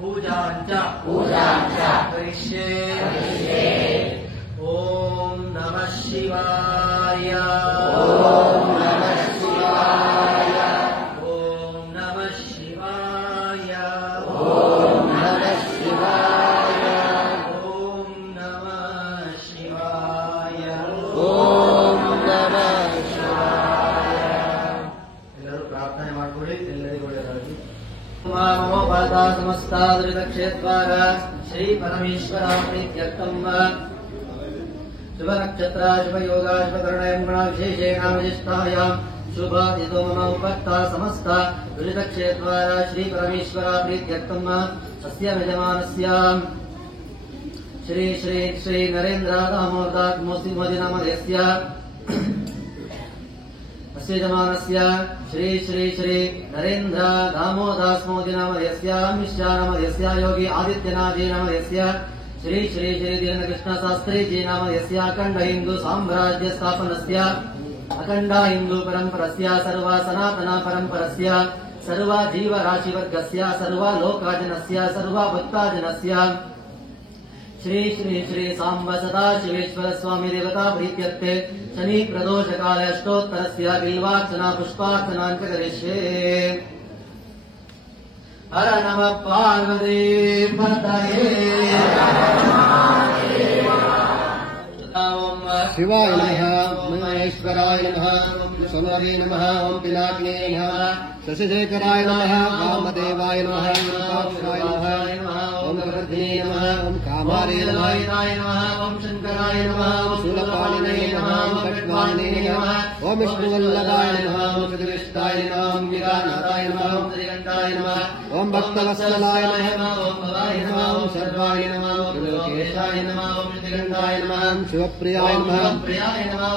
पूजांच करिष्ये। ओम नमः शिवाय। ओम नमः शिवाय। ओम नमः शिवाय। ओम नमः शिवाय। ओम नमः शिवाय। ಓಂ ನಮಃ ಶಿವಾಯ. ಎಲ್ಲರೂ ಪ್ರಾರ್ಥನೆ ಮಾಡಿಕೊಳ್ಳಿ, ಎಲ್ಲರಿಗೂ ಒಳ್ಳೆಯದಾಗಲಿ. ಮಮೋಪಾದ ಸಮಸ್ತಾದ್ರಿತಕ್ಷೇತ್ವಾರ ಶ್ರೀ ಪರಮೇಶ್ವರ ಪ್ರೀತ್ಯರ್ಥಂ ಶುಭ ನಕ್ಷತ್ರ ಶುಭ ಯೋಗ ಶುಭ ಕರ್ಣಯಂ ಗುಣ ವಿಶೇಷೇಣ ವಿಶಿಷ್ಟಾಯಾಂ ಶುಭ ಇತೋ ಮಮ ಉಪಕ್ತ ಸಮಸ್ತ ದುರಿತಕ್ಷೇತ್ವಾರ ಶ್ರೀ ಪರಮೇಶ್ವರ ಪ್ರೀತ್ಯರ್ಥಂ ಅಸ್ಯ ಯಜಮಾನಸ್ಯ ಶ್ರೀ ಶ್ರೀ ಶ್ರೀ ನರೇಂದ್ರ ದಾಮೋದರ್ ಮೋದಿ ನಾಮಧೇಯಸ್ಯ अस्य यजमानस्य श्री श्री श्री नरेंद्र दामोदास मोदी नामधेयस्य मिश्रा नामधेयस्य योगी आदित्यनाथजी नामधेयस्य श्री श्री श्री दीनकृष्ण शास्त्री जी नामधेयस्य अखंड हिंदू साम्राज्य स्थापनस्य अखंड हिंदू परंपरस्य सर्वा सनातन परंपरस्य सर्वा जीव राशिवर्गस्य सर्वा लोकाजनस्य सर्वा भक्ताजनस्य श्री श्री श्री सांब सदाशिवेश्वर स्वामी देवता प्रीत्यर्थे शनि प्रदोष काले अष्टोत्तरस्य बिल्वार्चना पुष्पार्चनां च करिष्ये। हर नमः पार्वती पतये। ಶಿವಾಯ ನಮಃ ಮಹೇಶ್ವರಾಯ ನಮಃ ಸೋಮವೇ ನಮಃ ಓಂ ಪಿನಾಕಿನೇ ನಮಃ ಶಶಿಶೇಖರಾಯ ನಮಃ ವಾಮದೇವಾಯ ನಮಃ ವಿರೂಪಾಕ್ಷಾಯ ನಮಃ ಓಂ ಪ್ರವರ್ಧಿನೇ ನಮಃ ಓಂ ಕಾಮಾರೇ ನಮಃ ಓಂ ಶಂಕರಾಯ ನಮಃ ಓಂ ಶೂಲಪಾಣಿನೇ ನಮಃ ಓಂ ಖಡ್ವಾಣಿನೇ ನಮಃ ಓಂ ವಿಷ್ಣುವಲ್ಲಭಾಯ ನಮಃ ಓಂ ಜಗದೀಷ್ಟಾಯ ನಮಃ ಓಂ ವಿಘ್ನನಾಥಾಯ ನಮಃ ಓಂ ಶ್ರೀಕಂಠಾಯ ನಮಃ ಓಂ ಭಕ್ತವತ್ಸಲಾಯ ನಮಃ ಓಂ ಭವಾಯ ನಮಃ ಓಂ ಸರ್ವಾಯ ನಮಃ ಓಂ ಲೋಕೇಶಾಯ ನಮಃ ಓಂ ಶ್ರೀಕಂಠಾಯ ನಮಃ ಓಂ ಶಿವಪ್ರಿಯಾಯ ನಮಃ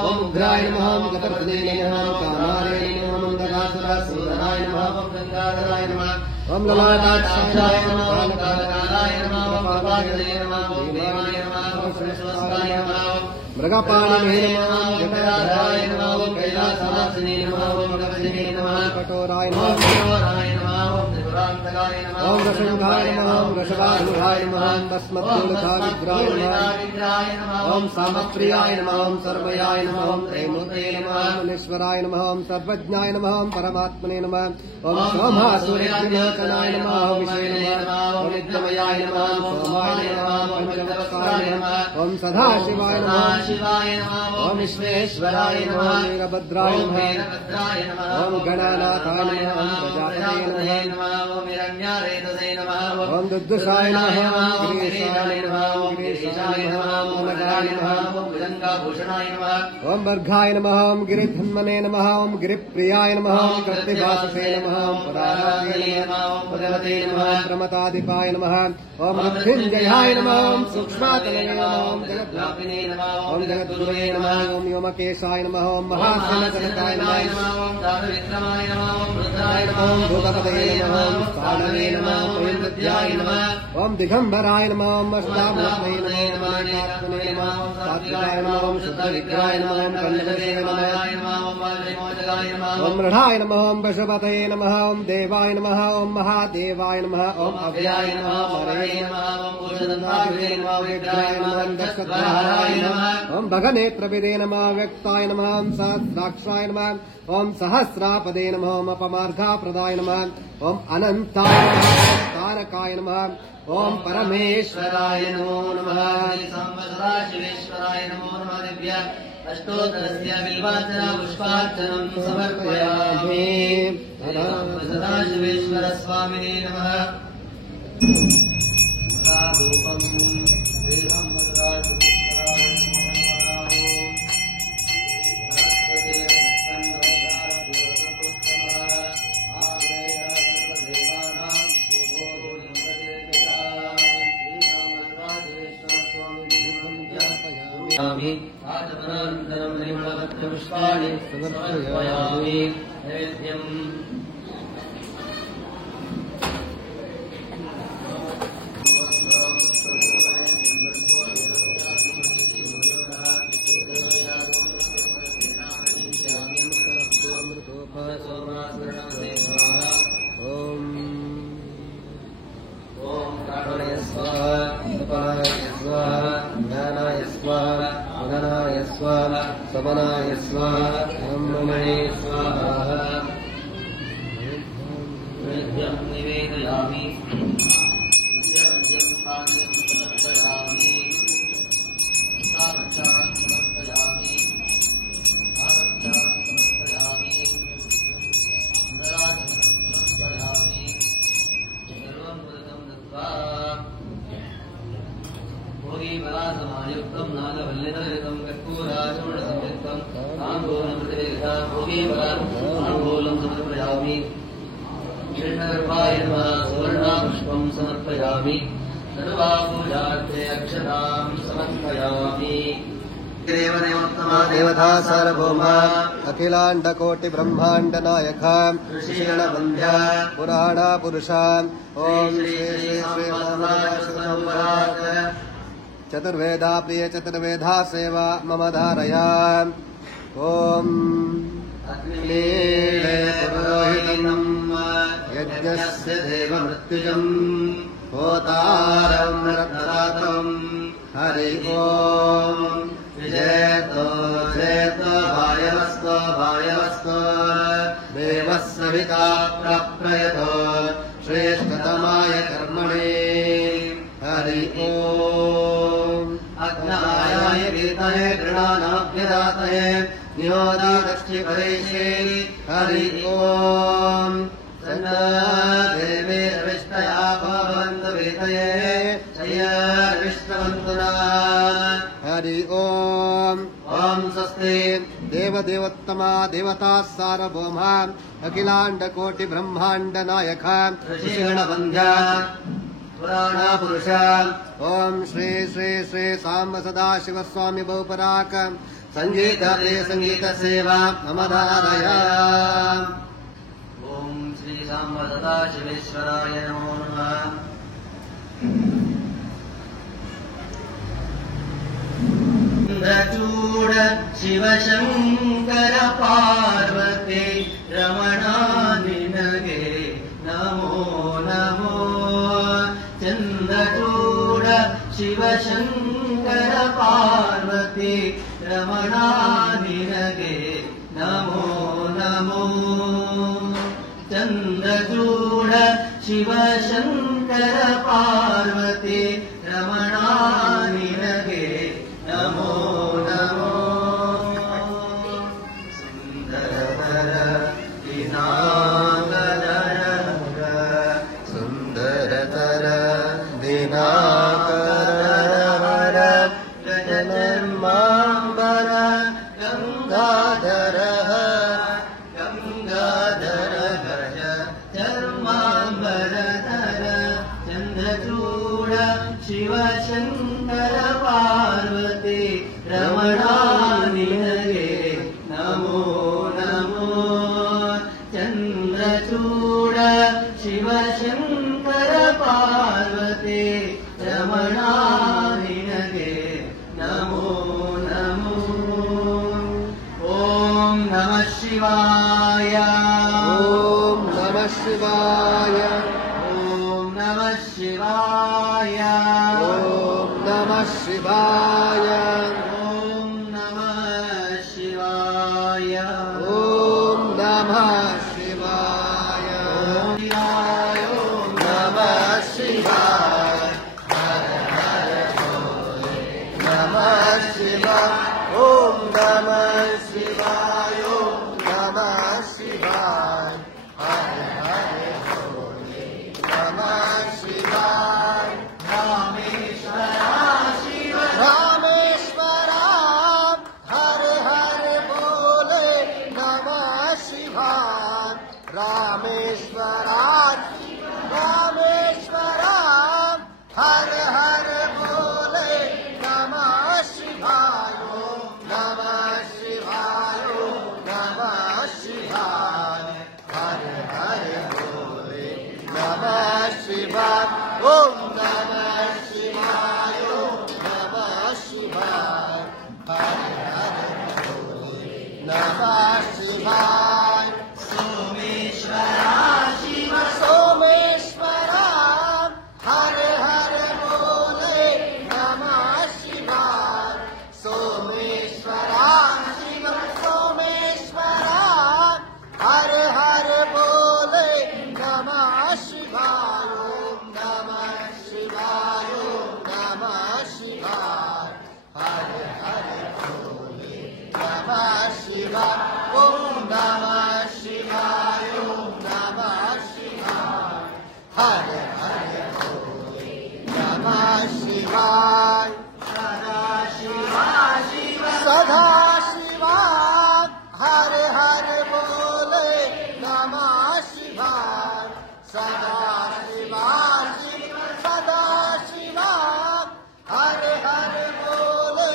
ಓಂ ಉಗ್ರಾಯ ನಮಃ ಓಂ ಗತಪತಿನೇ ನಮಃ ಓಂ ಕಾಮಾರೇ ನಮಃ ಓಂ ಮಂದಗಾಸುರಸೂದನಾಯ ನಮಃ ಓಂ ಗಂಗಾಧರಾಯ ನಮಃ ಓಂ ಲಲಾಟಾಕ್ಷಾಯ ನಮಃ ಓಂ ಕಾಲಕಾಲಾಯ ನಮಃ ಓಂ ಪ್ರಭಾಕರೇ ನಮಃ ಓಂ ದೇವಾಯ ನಮಃ ಓಂ ಸರ್ವಸ್ವಸ್ತಾಯ ನಮಃ ಓಂ ಮೃಗಪಾಣಿನೇ ನಮಃ ಓಂ ಜಗದಾಧಾರಾಯ ನಮಃ ಓಂ ಕೈಲಾಸವಾಸಿನೇ ನಮಃ ಓಂ ಗಣಪತಿನೇ ನಮಃ ಕಠೋರಾಯ ನಮಃ ಓಂ ಕಠೋರಾಯ ನಮಃ ಓಂ ತ್ರಿಪುರಾಂತಕಾಯ ನಮಃ ಓಂ ವೃಷಂಗಾಯ ನಮಃ ಓಂ ವೃಷಭಾರೂಢಾಯ ನಮಃ ಓಂ ಭಸ್ಮತ್ತೂಲಧಾವಿಗ್ರಾಯ ನಮಃ ಓಂ ಸಾಮಪ್ರಿಯಾಯ ನಮಃ ಓಂ ಸರ್ವಯಾಯ ನಮಃ ಓಂ ತ್ರೈಮೂರ್ತೇ ನಮಃ ಮುನೀಶ್ವರಾಯ ನಮಃ ಓಂ ಸರ್ವಜ್ಞಾಯ ನಮಃ ಓಂ ಪರಮಾತ್ಮನೇ ನಮಃ ಓಂ ಸೋಮಾಸುರೇಂದ್ರನಾಥನಾಯ ನಮಃ ಓಂ ವಿಶ್ವೇ ನಮಃ ಓಂ ನಿತ್ಯಮಯಾಯ ನಮಃ ಓಂ ಸೋಮಾಯ ನಮಃ ಓಂ ಪಂಚವತ್ಸಾಯ ನಮಃ ಓಂ ಸದಾಶಿವಾಯ ನಮಃ ಓಂ ವಿಶ್ವೇಶ್ವರಾಯ ನಮಃ ಓಂ ವೀರಭದ್ರಾಯ ನಮಃ ಓಂ ಗಣನಾಥಾಯ ನಮಃ ಓಂ ಪ್ರಜಾಪತಯೇ ನಮಃ ಓಂ ಹಿರಣ್ಯರೇತಸೇ ನಮಃ ಓಂ ದುದ್ದುಷಾಯ ನಮಃ ಓಂ ಗಿರೀಶಾಯ ನಮಃ ಓಂ ಗಿರೀಶಾಯ ನಮಃ ಓಂ ನಗಾಯ ನಮಃ ಓಂ ಭುಜಂಗಾಭೂಷಣಾಯ ನಮಃ ಓಂ ವರ್ಗಾಯ ನಮಃ ಓಂ ಗಿರಿಧನ್ಮನೇ ನಮಃ ಓಂ ಗಿರಿಪ್ರಿಯಾಯ ನಮಃ ಓಂ ಕೃತ್ತಿವಾಸಸೇ ನಮಃ ಓಂ ಪುರಾಣಾಯ ನಮಃ ಓಂ ಭಗವತೆ ನಮಃ ಪ್ರಮತಾಧಿಪಾಯ ನಮಃ ಓಂ ಮೃತ್ಯುಂಜಯಾಯ ನಮಃ ಓಂ ಸೂಕ್ಷ್ಮಾತನಯ ನಮಃ ಓಂ ಜಗದ್ವ್ಯಾಪಿನೇ ನಮಃ ಓಂ ಜಗದ್ಗುರುವೇ ನಮಃ ಓಂ ವ್ಯೋಮಕೇಶಾಯ ನಮಃ ಓಂ ಮಹಾಸನಜನಕಾಯ ನಮಃ ಓಂ ದಾನವಿಕ್ರಮಾಯ ನಮಃ ಓಂ ರುದ್ರಾಯ ನಮಃ ಓಂ ಭೂತಪತಯೇ ನಮಃ ಓಂ ಸ್ಥಾನವೇ ನಮಃ ಓಂ ವೈರುಧ್ಯಾಯ ನಮಃ ಓಂ ದಿಗಂಬರಾಯ ನಮಃ ಓಂ ಅಷ್ಟಾಮಲಕ್ಷ್ಮೇ ನಮಃ ಓಂ ಏಕಾತ್ಮನೇ ನಮಃ ಓಂ ಸಾತ್ವಿಕಾಯ ನಮಃ ಓಂ ಶುದ್ಧವಿಗ್ರಹಾಯ ನಮಃ ಓಂ ಕನ್ನಡದೇ ನಮಃ ಓಂ ಮೃಢಾಯ ನಮಃ ಓಂ ವೃಷಭತಯೇ ನಮಃ ಓಂ ದೇವಾಯ ನಮಃ ಓಂ ಮಹಾದೇವಾಯ ನಮಃ ಓಂ ಅವ್ಯಾಯ ನಮಃ ಹರೇ ನಮಃ ಓಂ ಪುರುಷದಂತಾಗ್ರೇ ನಮಃ ವಿಗ್ರಹಾಯ ನಮಃ ಓಂ ದಕ್ಷದ್ವಾರಾಯ ನಮಃ ಓಂ ಭಗನೇತ್ರವಿದೇ ನಮಃ ವ್ಯಕ್ತಾಯ ನಮಃ ಓಂ ಸಹಸ್ರಾಕ್ಷಾಯ ನಮಃ ಓಂ ಸಹಸ್ರಾಪದೇ ನಮಃ ಓಂ ಅಪಮಾರ್ಗಾಪ್ರದಾಯ ನಮಃ ಓಂ ಅನಂತಾಯ ನಮಃ ತಾರಕಾಯ ನಮಃ ಓಂ ಪರಮೇಶ್ವರಾಯ ನಮೋ ನಮಃ ಸಾಂಬ ಸದಾಶಿವೇಶ್ವರಾಯ ನಮೋ ನಮಃ ದಿವ್ಯ ಅಷ್ಟೋತ್ತರಸ್ಯ ಬಿಲ್ವಾರ್ಚನಾ ಪುಷ್ಪಾರ್ಚನಂ ಸಮರ್ಪಯಾಮಿ. ಸದಾಶಿವೇಶ್ವರ ಸ್ವಾಮಿನೇ ನಮಃ. ಧೂಪಂ ಶ್ರೀ ಸಾಂಬ ಸದಾಶಿವೇಶ್ವರಾಯ ನಮೋ ನಮಃ. आचमनानन्तरं परिमलपत्रपुष्पाणि समर्पयामि नैवेद्यम् सवनाय स्वाहा ब्रह्मणे स्वाहा नैवेद्यं निवेदयामि नैवेद्यं पाद्यं समर्पयामि साक्षात् समर्पयामि साक्षात् समर्पयामि नराजनं समर्पयामि सर्वं मृतं दत्त्वा भोगीबलासमायुक्तं नागवल्लितयुतं कर्पूराचूर्णसंयुक्तं ताम्बूलमृतयुक्तं भोगीबलाम्बूलं समर्पयामि कृष्णगर्भाय नमः सुवर्णापुष्पं समर्पयामि सर्वापूजार्थे अक्षतां समर्पयामि देवता सार्वभौमा अखिलाण्डकोटि ब्रह्माण्ड नायक ऋषिगणवन्द्य पुराण पुरुष ओम श्री श्री श्री चतुर्वेदा प्रिय चतुर्वेदा सेवा मम धारया ओम पुरोहितम् यज्ञस्य देवमृत्युजम् होतारम् रत्नदातम् हरि ओम जयतो जयतो भायवस्तो भायवस्तो देवः सविता प्रप्रयतो श्रेष्ठतमाय कर्मणे हरि ओम अग्नायाय गीतये गृणानाभ्यदातये नियोदादक्षिपरेशे हरि ओम देवे विष्टया भवन्तु वेदये जय विष्णवन्तु हरि ओम ओम स्वस्ति देवदेवोत्तमा देवता सार्वभौमा अखिलांड कोटि ब्रह्मांड नायक ऋषिगणवन्द्य पुराण पुरुष ओम श्री श्री श्री सांब सदाशिव स्वामी बहुपराक संगीत प्रिय संगीत सेवा मम धारया ओम श्री सांब सदाशिवेश्वराय नमो नमः चूड शिवशंकर पार्वती रमणा निनगे नमो नमो चंद्रचूड शिवशंकर पार्वती रमणा निनगे नमो नमो चंद्रचूड शिवशंकर पार्वती रमणा निनगे नमो नमो सुंदरतर दिनाकर सुंदरतर दिनाकर गजधर्मांबर गंगाधर गंगाधर गज धर्मांबरधर चंद्रचूड शिवशंकर पार्वती रमणा निनगे नमो नमो चंद्रचूड शिवशंकर पार्वती रमणा निनगे नमो नमो ओम नमः शिवाय ओम नमः शिवाय ओम नमः शिवाय ओम नमः शिवाय ओम नमः शिवाय ओम नमः शिवाय ओम नमः शिवाय नमः शिवाय ओम नमः शिवाय ओम नमः शिवाय हरे हरे बोले नमः शिवाय रामेश्वरा शिव रामेश्वरा हरे हरे बोले नमः शिवाय रामेश्वरा रामेश्वरा हरे हरे बोले नमः शिवाय ओम नमः शिवाय ओम नमः शिवाय ओम नमः शिवाय हर हर भोले नमः शिवाय सदा शिवा शिव सदा शिवा हर हर भोले नमः शिवाय सदा शिवा शिव सदा शिवा हर हर भोले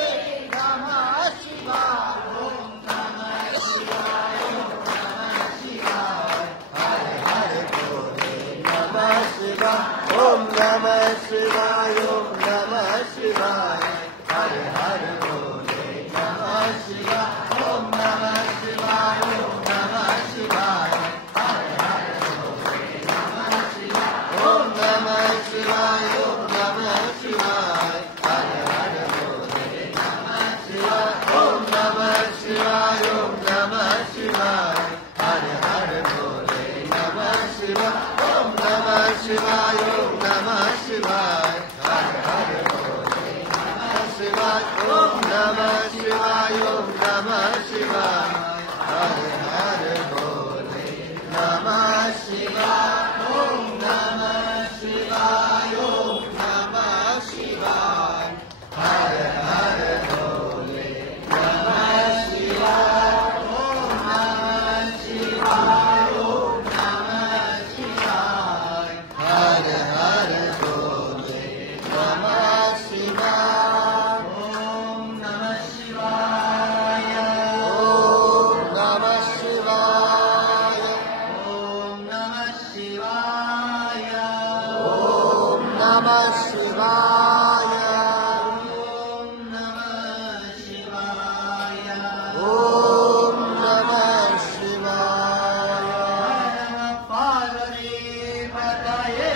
नमः शिवाय ओम नमः शिवाय ओम नमः शिवाय हर हर भोले नमः शिवाय ओम नमः शिवाय ओम नमः शिवाय हर हर भोले नमः शिवाय ओम नमः शिवाय ओम नमः शिवाय हर हर भोले नमः शिवाय ओम नमः शिवाय ओम नमः शिवाय हर हर भोले नमः शिवाय ओम नमः शिवाय ओम नमः शिवाय हर हर भोले नमः शिवाय ओम नमः शिवाय ओम नमः शिवाय हर हर भोले नमः शिवाय ओम नमः शिवाय ओम नमः शिवाय हर हर भोले नमः शिवाय ओम नमः शिवाय ओम नमः शिवाय हर हर भोले नमः शिवाय ओम नमः शिवाय ओम नमः शिवाय हर हर भोले नमः शिवाय ओम नमः शिवाय ओम नमः शिवाय ओम नमः शिवाय ओम नमः शिवाय ओम नमः शिवाय ओम नमः शिवाय नमः पार्वती पतये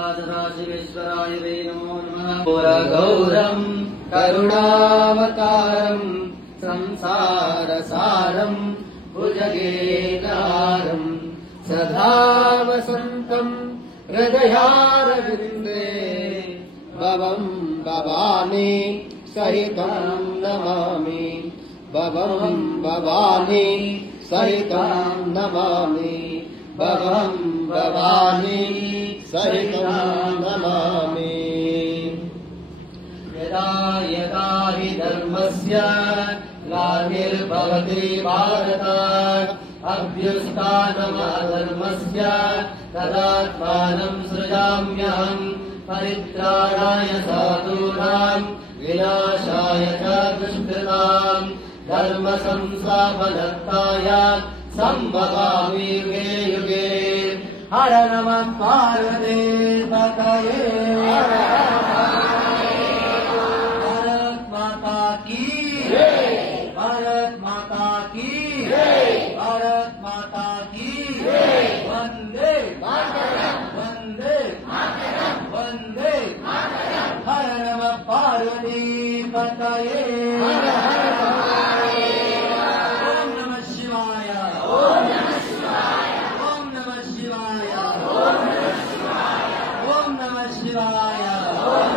साम्बादराशिवेश्वराय वै नमो नमः। पुरगौरम् करुणावतारम् संसारसारम् भुजगेन्द्रहारम् सदा वसन्तम् हृदयारविन्दे भवम् भवानी सहितम् नमामि भवम् भवानी सहितम् नमामि भवम् भवानी सहितम् नमामि यदा यदा हि धर्मस्य ग्लानिर्भवति भारत अभ्युत्थानमधर्मस्य तदात्मानम् सृजाम्यहम् परित्राणाय साधूनाम् विनाशाय च दुष्कृताम् धर्म संस्थापनार्थाय सम्भवामि युगे युगे हर नमः पार्वती पतये भारत माता की भारत माता की भारत माता की वंदे वंदे वंदे हर नमः पार्वती पतये ओम नमः शिवाय ओम नमः शिवाय ओम नमः शिवाय ओम नमः शिवाय ओम नमः शिवाय ओम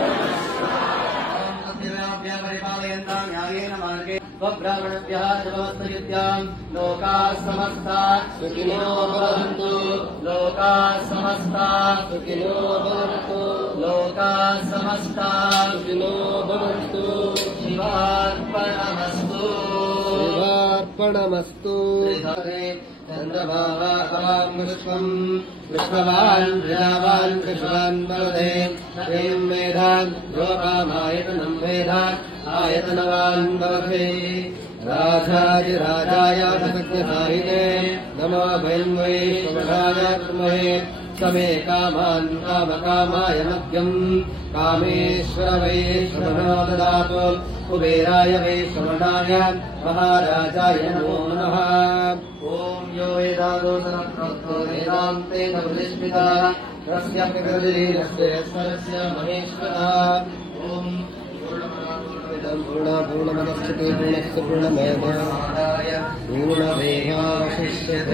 सत्यव्याप्य परिपालयन्तां न्यायेन मार्गे स्वब्राह्मणभ्यः शुभमस्तयुत्याम् लोकाः समस्ताः सुखिनो भवन्तु लोकाः समस्ताः सुखिनो भवन्तु लोकाः समस्ताः सुखिनो भवन्तु शिवार्पणमस्तु शिवार्पणमस्तु चन्द्रभावाम् विश्वम् विश्ववान् प्रजावान् विश्वान् वरदे एं वेदान् लोकामायतनम् वेद आयतनवान् भवते राजाय प्रसक्तसाहिते नमो भयम् वै स्वराय कुर्महे समे कामान् कामकामाय मध्यम् कामेश्वर वै श्रवणो ददातु कुबेराय वै श्रवणाय महाराजाय नमो नमः ॐ यो वेदादोषणप्रोक्तो वेदान्ते न प्रतिष्ठिता तस्य प्रकृतिरस्य स्वरस्य महेश्वरः ॐ पूर्णमदस्थिते पूर्णस्य पूर्णमेवाय पूर्णमेवावशिष्यते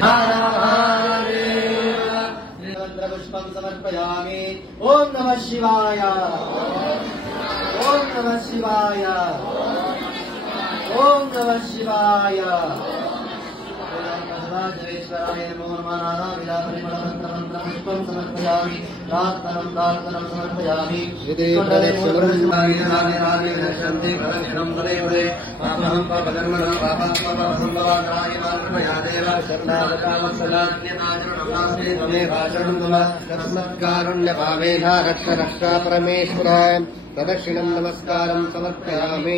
पुष्पम् समर्पयामि ॐ नमः शिवाय ॐ नमः शिवाय ॐ नमः शिवाय जगेश्वराय नमो नमः नानाविधपरिमलमन्त्रपुष्पम् समर्पयामि प्रार्थनम् समर्पयामि दर्शन्ति प्रदक्षिणम् पदे पदे पापहम् पापकर्मणः पापात्मसम्भवानाय मार्गमया देव शरणागतावत्सलान्यनाचरणं त्वमे भाषणं मम तस्मत्कारुण्यभावेन रक्ष रक्षा परमेश्वर प्रदक्षिणम् नमस्कारम् समर्पयामि